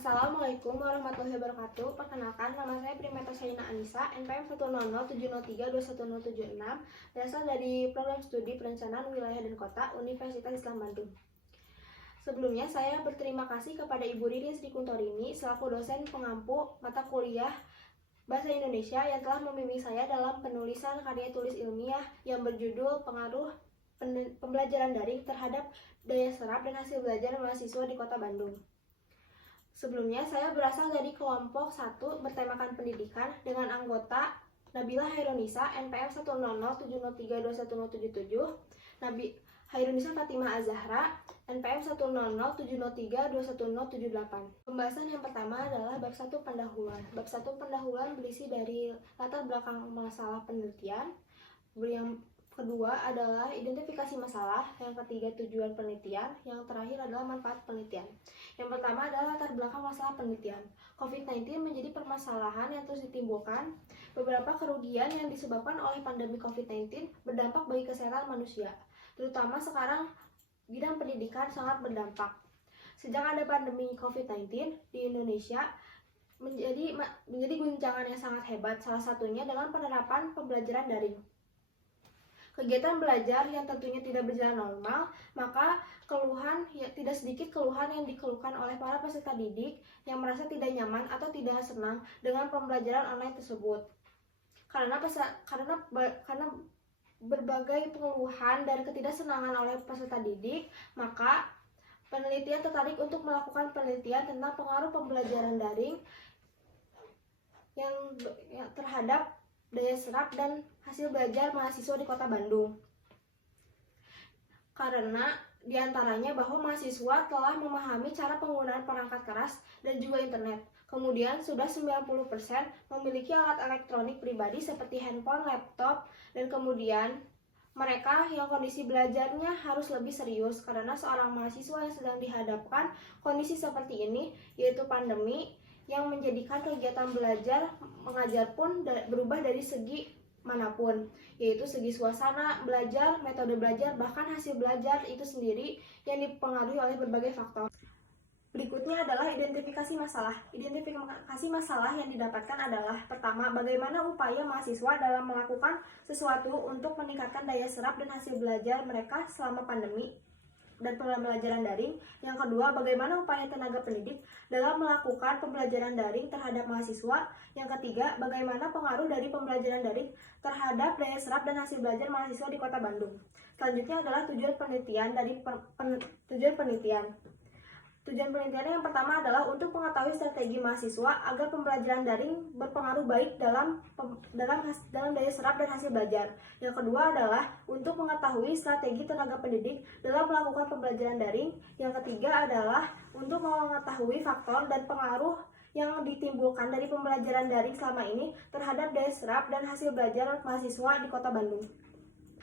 Assalamualaikum warahmatullahi wabarakatuh. Perkenalkan, nama saya Primata Saina Anissa, NPM 10070321076, berasal dari Program Studi Perencanaan Wilayah dan Kota Universitas Islam Bandung. Sebelumnya, saya berterima kasih kepada Ibu Ririn Sri Kuntorini selaku dosen pengampu mata kuliah Bahasa Indonesia yang telah membimbing saya dalam penulisan karya tulis ilmiah yang berjudul Pengaruh Pembelajaran Daring terhadap Daya Serap dan Hasil Belajar Mahasiswa di Kota Bandung. Sebelumnya, saya berasal dari kelompok 1 bertemakan pendidikan dengan anggota Nabila Hairunisa, NPM 10070321077, Hairunisa Fatimah Azahra, NPM 10070321078. Pembahasan yang pertama adalah bab 1 pendahuluan. Bab 1 pendahuluan berisi dari latar belakang masalah penelitian. Yang kedua adalah identifikasi masalah, yang ketiga tujuan penelitian, yang terakhir adalah manfaat penelitian. Yang pertama adalah latar belakang masalah penelitian. COVID-19 menjadi permasalahan yang terus ditimbulkan. Beberapa kerugian yang disebabkan oleh pandemi COVID-19 berdampak bagi kesehatan manusia. Terutama sekarang bidang pendidikan sangat berdampak. Sejak ada pandemi COVID-19 di Indonesia, menjadi guncangan yang sangat hebat, salah satunya dengan penerapan pembelajaran daring. Kegiatan belajar yang tentunya tidak berjalan normal, maka tidak sedikit keluhan yang dikeluhkan oleh para peserta didik yang merasa tidak nyaman atau tidak senang dengan pembelajaran online tersebut. Karena berbagai pengeluhan dan ketidaksenangan oleh peserta didik, maka penelitian tertarik untuk melakukan penelitian tentang pengaruh pembelajaran daring yang terhadap daya serap dan hasil belajar mahasiswa di Kota Bandung. Karena diantaranya bahwa mahasiswa telah memahami cara penggunaan perangkat keras dan juga internet. Kemudian sudah 90% memiliki alat elektronik pribadi seperti handphone, laptop, dan kemudian mereka yang kondisi belajarnya harus lebih serius karena seorang mahasiswa yang sedang dihadapkan kondisi seperti ini, yaitu pandemi, yang menjadikan kegiatan belajar mengajar pun berubah dari segi manapun, yaitu segi suasana belajar, metode belajar, bahkan hasil belajar itu sendiri yang dipengaruhi oleh berbagai faktor. Berikutnya adalah identifikasi masalah. Identifikasi masalah yang didapatkan adalah pertama, bagaimana upaya mahasiswa dalam melakukan sesuatu untuk meningkatkan daya serap dan hasil belajar mereka selama pandemi dan pembelajaran daring. Yang kedua, bagaimana upaya tenaga pendidik dalam melakukan pembelajaran daring terhadap mahasiswa. Yang ketiga, bagaimana pengaruh dari pembelajaran daring terhadap daya serap dan hasil belajar mahasiswa di Kota Bandung. Selanjutnya adalah tujuan penelitian. Tujuan penelitian yang pertama adalah untuk mengetahui strategi mahasiswa agar pembelajaran daring berpengaruh baik dalam daya serap dan hasil belajar. Yang kedua adalah untuk mengetahui strategi tenaga pendidik dalam melakukan pembelajaran daring. Yang ketiga adalah untuk mengetahui faktor dan pengaruh yang ditimbulkan dari pembelajaran daring selama ini terhadap daya serap dan hasil belajar mahasiswa di Kota Bandung.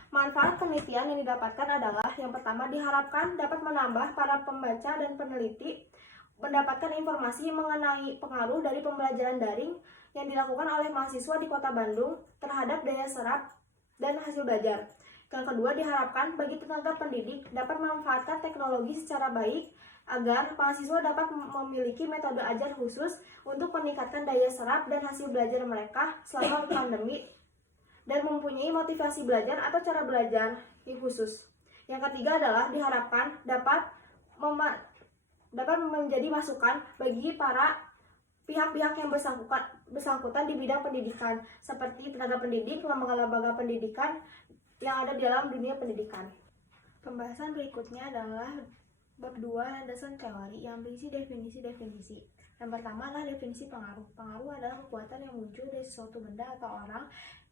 Manfaat penelitian yang didapatkan adalah yang pertama, diharapkan dapat menambah para pembaca dan peneliti mendapatkan informasi mengenai pengaruh dari pembelajaran daring yang dilakukan oleh mahasiswa di Kota Bandung terhadap daya serap dan hasil belajar. Yang kedua, diharapkan bagi tenaga pendidik dapat memanfaatkan teknologi secara baik agar mahasiswa dapat memiliki metode ajar khusus untuk meningkatkan daya serap dan hasil belajar mereka selama pandemi dan mempunyai motivasi belajar atau cara belajar yang khusus. Yang ketiga adalah diharapkan dapat menjadi masukan bagi para pihak-pihak yang bersangkutan di bidang pendidikan, seperti tenaga pendidik, lembaga-lembaga pendidikan yang ada di dalam dunia pendidikan. Pembahasan berikutnya adalah bab 2 landasan teori yang berisi definisi-definisi. Yang pertama adalah definisi pengaruh. Pengaruh adalah kekuatan yang muncul dari sesuatu benda atau orang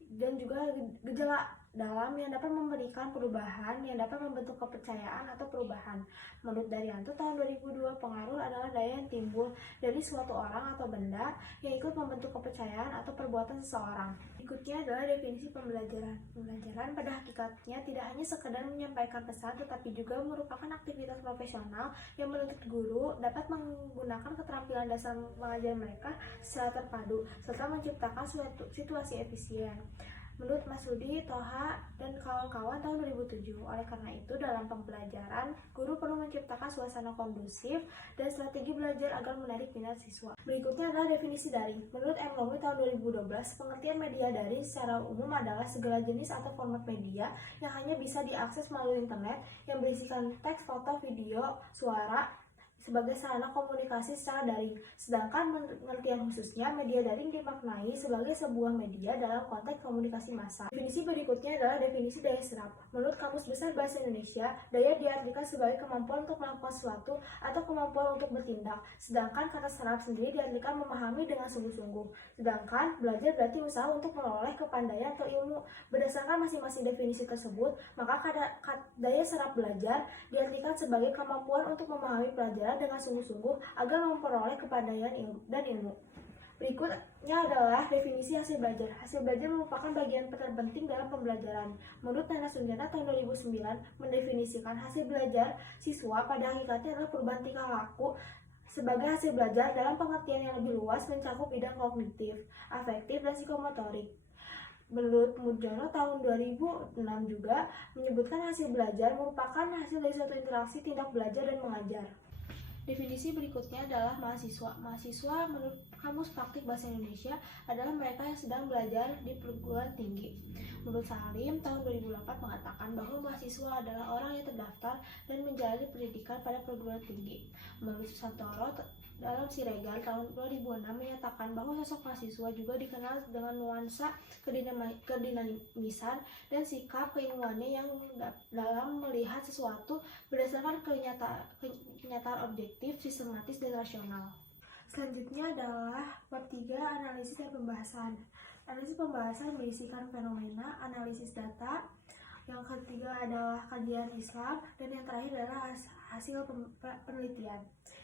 dan juga gejala dalam yang dapat memberikan perubahan yang dapat membentuk kepercayaan atau perubahan. Menurut Daryanto tahun 2002, pengaruh adalah daya yang timbul dari suatu orang atau benda yang ikut membentuk kepercayaan atau perbuatan seseorang. Berikutnya adalah definisi pembelajaran. Pembelajaran pada hakikatnya tidak hanya sekedar menyampaikan pesan, tetapi juga merupakan aktivitas profesional yang menuntut guru dapat menggunakan keterampilan dasar mengajar mereka secara terpadu serta menciptakan suatu situasi efisien. menurut Mas Rudi, Toha, dan kawan-kawan tahun 2007. Oleh karena itu, dalam pembelajaran, guru perlu menciptakan suasana kondusif dan strategi belajar agar menarik minat siswa. Berikutnya adalah definisi daring. Menurut M. Lomi tahun 2012, pengertian media daring secara umum adalah segala jenis atau format media yang hanya bisa diakses melalui internet yang berisikan teks, foto, video, suara, sebagai sarana komunikasi secara daring. Sedangkan pengertian khususnya, media daring dimaknai sebagai sebuah media dalam konteks komunikasi massa. Definisi berikutnya adalah definisi daya serap. Menurut Kamus Besar Bahasa Indonesia, daya diartikan sebagai kemampuan untuk melakukan sesuatu atau kemampuan untuk bertindak. Sedangkan kata serap sendiri diartikan memahami dengan sungguh-sungguh. Sedangkan belajar berarti usaha untuk memperoleh kepandaian atau ilmu. Berdasarkan masing-masing definisi tersebut, maka daya serap belajar diartikan sebagai kemampuan untuk memahami pelajaran dengan sungguh-sungguh agar memperoleh kepandaian dan ilmu. Berikutnya adalah definisi hasil belajar. Hasil belajar merupakan bagian terpenting dalam pembelajaran. Menurut Nana Sundana tahun 2009 mendefinisikan hasil belajar siswa pada hakikatnya adalah perubahan tingkah laku sebagai hasil belajar dalam pengertian yang lebih luas mencakup bidang kognitif, afektif, dan psikomotorik. Menurut Mudjono tahun 2006 juga menyebutkan hasil belajar merupakan hasil dari suatu interaksi tindak belajar dan mengajar. Definisi berikutnya adalah mahasiswa. Mahasiswa menurut Kamus Praktik Bahasa Indonesia adalah mereka yang sedang belajar di perguruan tinggi. Menurut Salim tahun 2008 mengatakan bahwa mahasiswa adalah orang yang terdaftar dan menjalani pendidikan pada perguruan tinggi. Menurut Santoro dalam Siregar tahun 2006 menyatakan bahwa sosok mahasiswa juga dikenal dengan nuansa kedinamisan dan sikap keilmuannya yang dalam melihat sesuatu berdasarkan kenyataan objektif, sistematis, dan rasional. Selanjutnya adalah bab 3, analisis dan pembahasan. Analisis pembahasan berisikan fenomena, analisis data. Yang ketiga adalah kajian Islam, dan yang terakhir adalah hasil penelitian.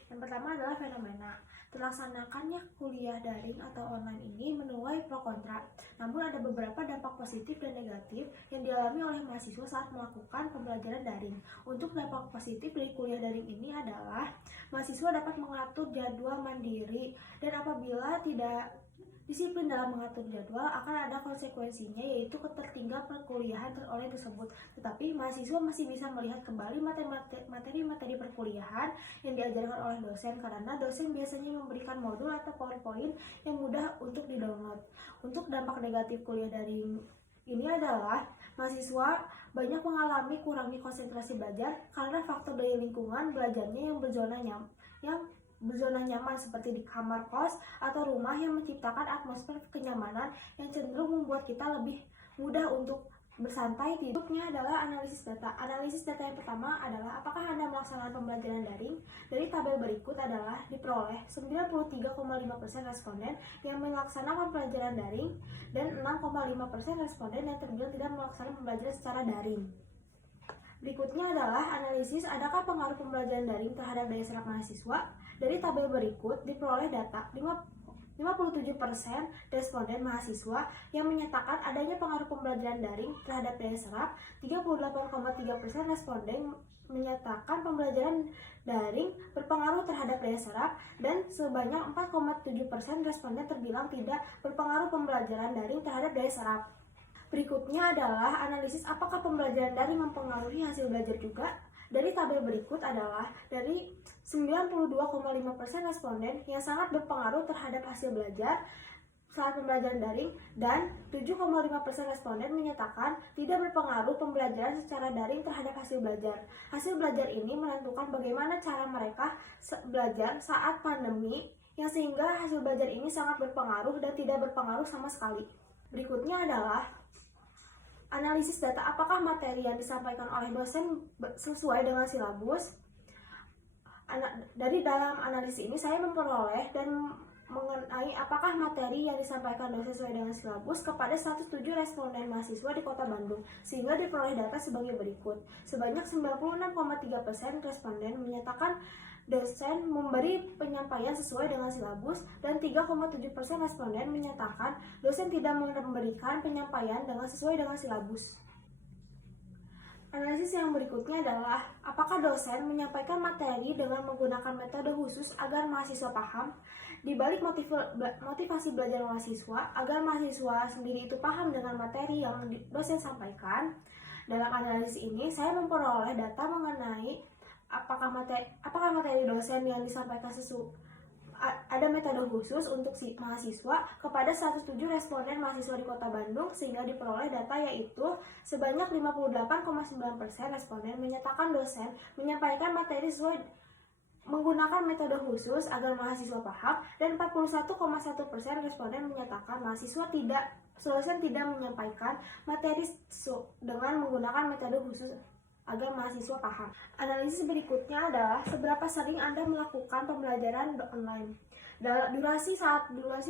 Yang pertama adalah fenomena. Terlaksanakannya kuliah daring atau online ini menuai pro kontra. Namun ada beberapa dampak positif dan negatif yang dialami oleh mahasiswa saat melakukan pembelajaran daring. Untuk dampak positif dari kuliah daring ini adalah mahasiswa dapat mengatur jadwal mandiri, dan apabila tidak disiplin dalam mengatur jadwal akan ada konsekuensinya, yaitu ketertinggal perkuliahan oleh tersebut. Tetapi mahasiswa masih bisa melihat kembali materi-materi perkuliahan yang diajarkan oleh dosen, karena dosen biasanya memberikan modul atau PowerPoint yang mudah untuk di-download. Untuk dampak negatif kuliah daring ini adalah mahasiswa banyak mengalami kurangnya konsentrasi belajar karena faktor dari lingkungan belajarnya yang berzona nyaman seperti di kamar kos atau rumah yang menciptakan atmosfer kenyamanan yang cenderung membuat kita lebih mudah untuk bersantai. Tidurnya adalah analisis data. Analisis data yang pertama adalah apakah Anda melaksanakan pembelajaran daring. Dari tabel berikut adalah diperoleh 93,5% responden yang melaksanakan pembelajaran daring dan 6,5% responden yang terbilang tidak melaksanakan pembelajaran secara daring. Berikutnya adalah analisis adakah pengaruh pembelajaran daring terhadap daya serap mahasiswa. Dari tabel berikut diperoleh data 57% responden mahasiswa yang menyatakan adanya pengaruh pembelajaran daring terhadap daya serap, 38,3% responden menyatakan pembelajaran daring berpengaruh terhadap daya serap, dan sebanyak 4,7% responden terbilang tidak berpengaruh pembelajaran daring terhadap daya serap. Berikutnya adalah analisis apakah pembelajaran daring mempengaruhi hasil belajar juga. Dari tabel berikut adalah dari 92,5% responden yang sangat berpengaruh terhadap hasil belajar saat pembelajaran daring, dan 7,5% responden menyatakan tidak berpengaruh pembelajaran secara daring terhadap hasil belajar. Hasil belajar ini menentukan bagaimana cara mereka belajar saat pandemi, yang sehingga hasil belajar ini sangat berpengaruh dan tidak berpengaruh sama sekali. Berikutnya adalah analisis data apakah materi yang disampaikan oleh dosen sesuai dengan silabus. Dari dalam analisis ini saya memperoleh dan mengenai apakah materi yang disampaikan dosen sesuai dengan silabus kepada 107 responden mahasiswa di Kota Bandung, sehingga diperoleh data sebagai berikut. Sebanyak 96,3% responden menyatakan dosen memberi penyampaian sesuai dengan silabus, dan 3,7% responden menyatakan dosen tidak memberikan penyampaian sesuai dengan silabus. Analisis yang berikutnya adalah apakah dosen menyampaikan materi dengan menggunakan metode khusus agar mahasiswa paham? Di balik motivasi belajar mahasiswa agar mahasiswa sendiri itu paham dengan materi yang dosen sampaikan. Dalam analisis ini saya memperoleh data mengenai apakah materi dosen yang disampaikan ada metode khusus untuk si mahasiswa kepada 107 responden mahasiswa di Kota Bandung, sehingga diperoleh data yaitu sebanyak 58,9% responden menyatakan dosen menyampaikan materi sesuai menggunakan metode khusus agar mahasiswa paham, dan 41,1% responden menyatakan dosen tidak menyampaikan materi dengan menggunakan metode khusus agar mahasiswa paham. Analisis berikutnya adalah seberapa sering Anda melakukan pembelajaran online. Durasi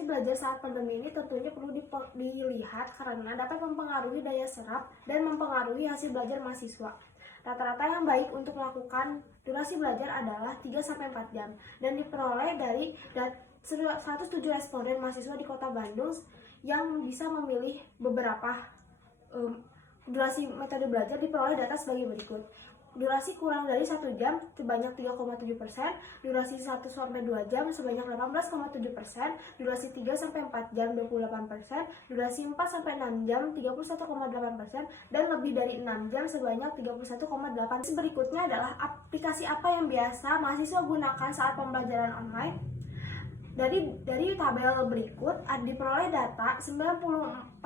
belajar saat pandemi ini tentunya perlu dilihat karena dapat mempengaruhi daya serap dan mempengaruhi hasil belajar mahasiswa. Rata-rata yang baik untuk melakukan durasi belajar adalah 3-4 jam dan diperoleh dari 107 responden mahasiswa di Kota Bandung yang bisa memilih beberapa durasi metode belajar. Diperoleh data sebagai berikut. Durasi kurang dari 1 jam sebanyak 3,7%, durasi 1-2 jam sebanyak 18,7%, durasi 3-4 jam 28%, durasi 4-6 jam 31,8%, dan lebih dari 6 jam sebanyak 31,8%. Berikutnya adalah aplikasi apa yang biasa mahasiswa gunakan saat pembelajaran online. Dari tabel berikut diperoleh data 94,4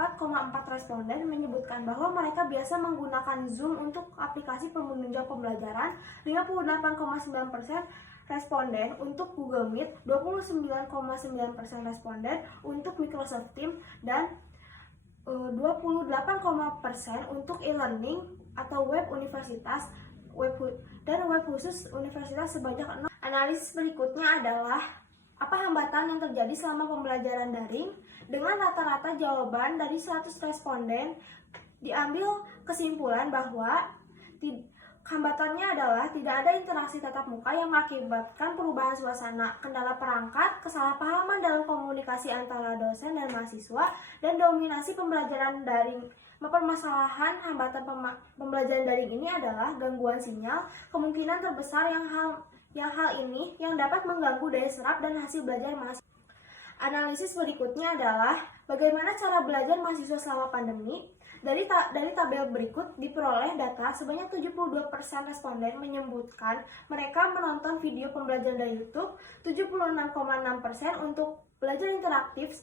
responden menyebutkan bahwa mereka biasa menggunakan Zoom untuk aplikasi penunjang pembelajaran, 58,9% responden untuk Google Meet, 29,9% responden untuk Microsoft Teams, dan 28% untuk e-learning atau web universitas dan web khusus universitas sebanyak 0. Analisis berikutnya adalah apa hambatan yang terjadi selama pembelajaran daring? Dengan rata-rata jawaban dari 100 responden, diambil kesimpulan bahwa hambatannya adalah tidak ada interaksi tatap muka yang mengakibatkan perubahan suasana, kendala perangkat, kesalahpahaman dalam komunikasi antara dosen dan mahasiswa, dan dominasi pembelajaran daring. Permasalahan hambatan pembelajaran daring ini adalah gangguan sinyal, kemungkinan terbesar hal ini yang dapat mengganggu daya serap dan hasil belajar mahasiswa. Analisis berikutnya adalah bagaimana cara belajar mahasiswa selama pandemi. Dari tabel berikut diperoleh data sebanyak 72% responden menyebutkan mereka menonton video pembelajaran dari YouTube, 76,6% untuk belajar interaktif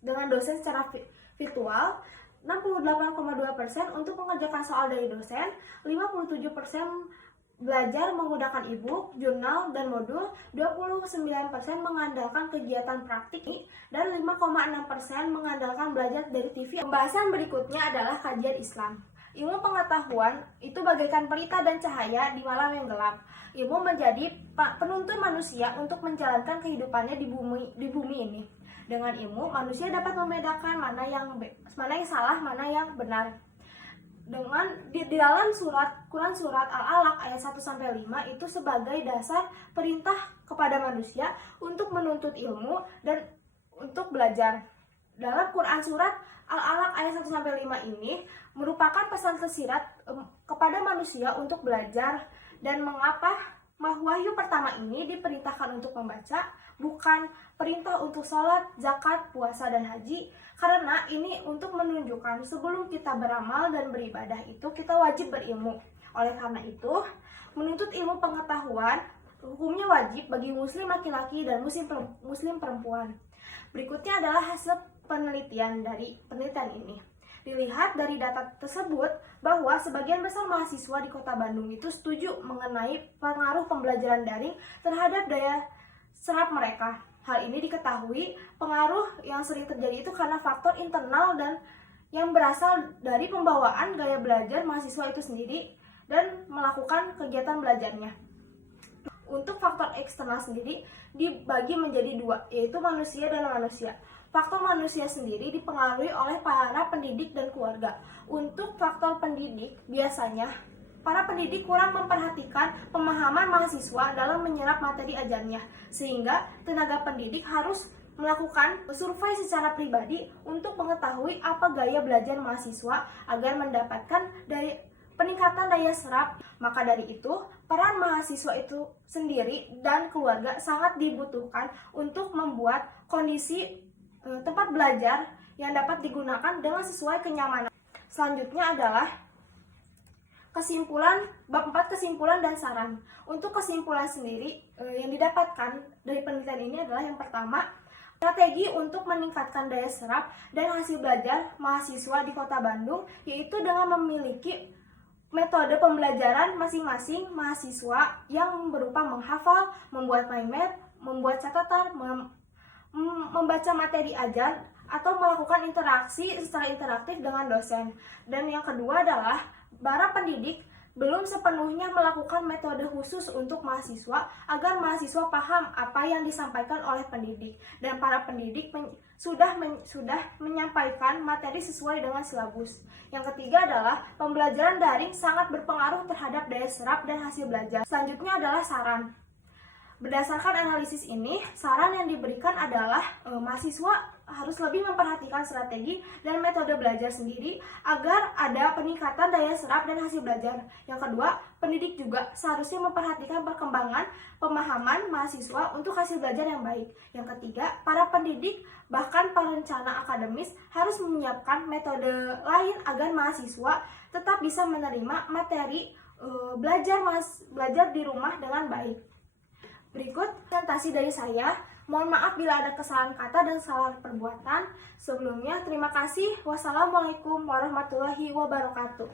dengan dosen secara virtual, 68,2% untuk mengerjakan soal dari dosen, 57% belajar menggunakan e-book, jurnal, dan modul, 29% mengandalkan kegiatan praktik, dan 5,6% mengandalkan belajar dari TV. Pembahasan berikutnya adalah kajian Islam. Ilmu pengetahuan itu bagaikan pelita dan cahaya di malam yang gelap. Ilmu menjadi penuntun manusia untuk menjalankan kehidupannya di bumi ini. Dengan ilmu, manusia dapat membedakan mana yang salah, mana yang benar. Di dalam Quran surat Al-Alaq ayat 1-5 itu sebagai dasar perintah kepada manusia untuk menuntut ilmu dan untuk belajar. Dalam Quran surat Al-Alaq ayat 1-5 ini merupakan pesan tersirat kepada manusia untuk belajar. Dan mengapa wahyu pertama ini diperintahkan untuk membaca, bukan perintah untuk sholat, zakat, puasa, dan haji? Karena ini untuk menunjukkan sebelum kita beramal dan beribadah itu kita wajib berilmu. Oleh karena itu, menuntut ilmu pengetahuan hukumnya wajib bagi muslim laki-laki dan muslim perempuan. Berikutnya adalah hasil penelitian dari penelitian ini. Dilihat dari data tersebut bahwa sebagian besar mahasiswa di Kota Bandung itu setuju mengenai pengaruh pembelajaran daring terhadap daya serap mereka. Hal ini diketahui pengaruh yang sering terjadi itu karena faktor internal dan yang berasal dari pembawaan gaya belajar mahasiswa itu sendiri dan melakukan kegiatan belajarnya. Untuk faktor eksternal sendiri dibagi menjadi dua, yaitu manusia dan manusia. Faktor manusia sendiri dipengaruhi oleh para pendidik dan keluarga. Untuk faktor pendidik, biasanya para pendidik kurang memperhatikan pemahaman mahasiswa dalam menyerap materi ajarnya, sehingga tenaga pendidik harus melakukan survei secara pribadi untuk mengetahui apa gaya belajar mahasiswa agar mendapatkan dari peningkatan daya serap. Maka dari itu, peran mahasiswa itu sendiri dan keluarga sangat dibutuhkan untuk membuat kondisi tempat belajar yang dapat digunakan dengan sesuai kenyamanan. Selanjutnya adalah bab 4 kesimpulan dan saran. Untuk kesimpulan sendiri yang didapatkan dari penelitian ini adalah yang pertama, strategi untuk meningkatkan daya serap dan hasil belajar mahasiswa di Kota Bandung yaitu dengan memiliki metode pembelajaran masing-masing mahasiswa yang berupa menghafal, membuat mind map, membuat catatan, membaca materi ajar, atau melakukan interaksi secara interaktif dengan dosen. Dan yang kedua adalah para pendidik belum sepenuhnya melakukan metode khusus untuk mahasiswa agar mahasiswa paham apa yang disampaikan oleh pendidik, dan para pendidik sudah menyampaikan materi sesuai dengan silabus. Yang ketiga adalah pembelajaran daring sangat berpengaruh terhadap daya serap dan hasil belajar. Selanjutnya adalah saran. Berdasarkan analisis ini, saran yang diberikan adalah mahasiswa harus lebih memperhatikan strategi dan metode belajar sendiri agar ada peningkatan daya serap dan hasil belajar. Yang kedua, pendidik juga seharusnya memperhatikan perkembangan pemahaman mahasiswa untuk hasil belajar yang baik. Yang ketiga, para pendidik bahkan perencana akademis harus menyiapkan metode lain agar mahasiswa tetap bisa menerima materi belajar di rumah dengan baik. Berikut presentasi dari saya. Mohon maaf bila ada kesalahan kata dan kesalahan perbuatan. Sebelumnya, terima kasih. Wassalamualaikum warahmatullahi wabarakatuh.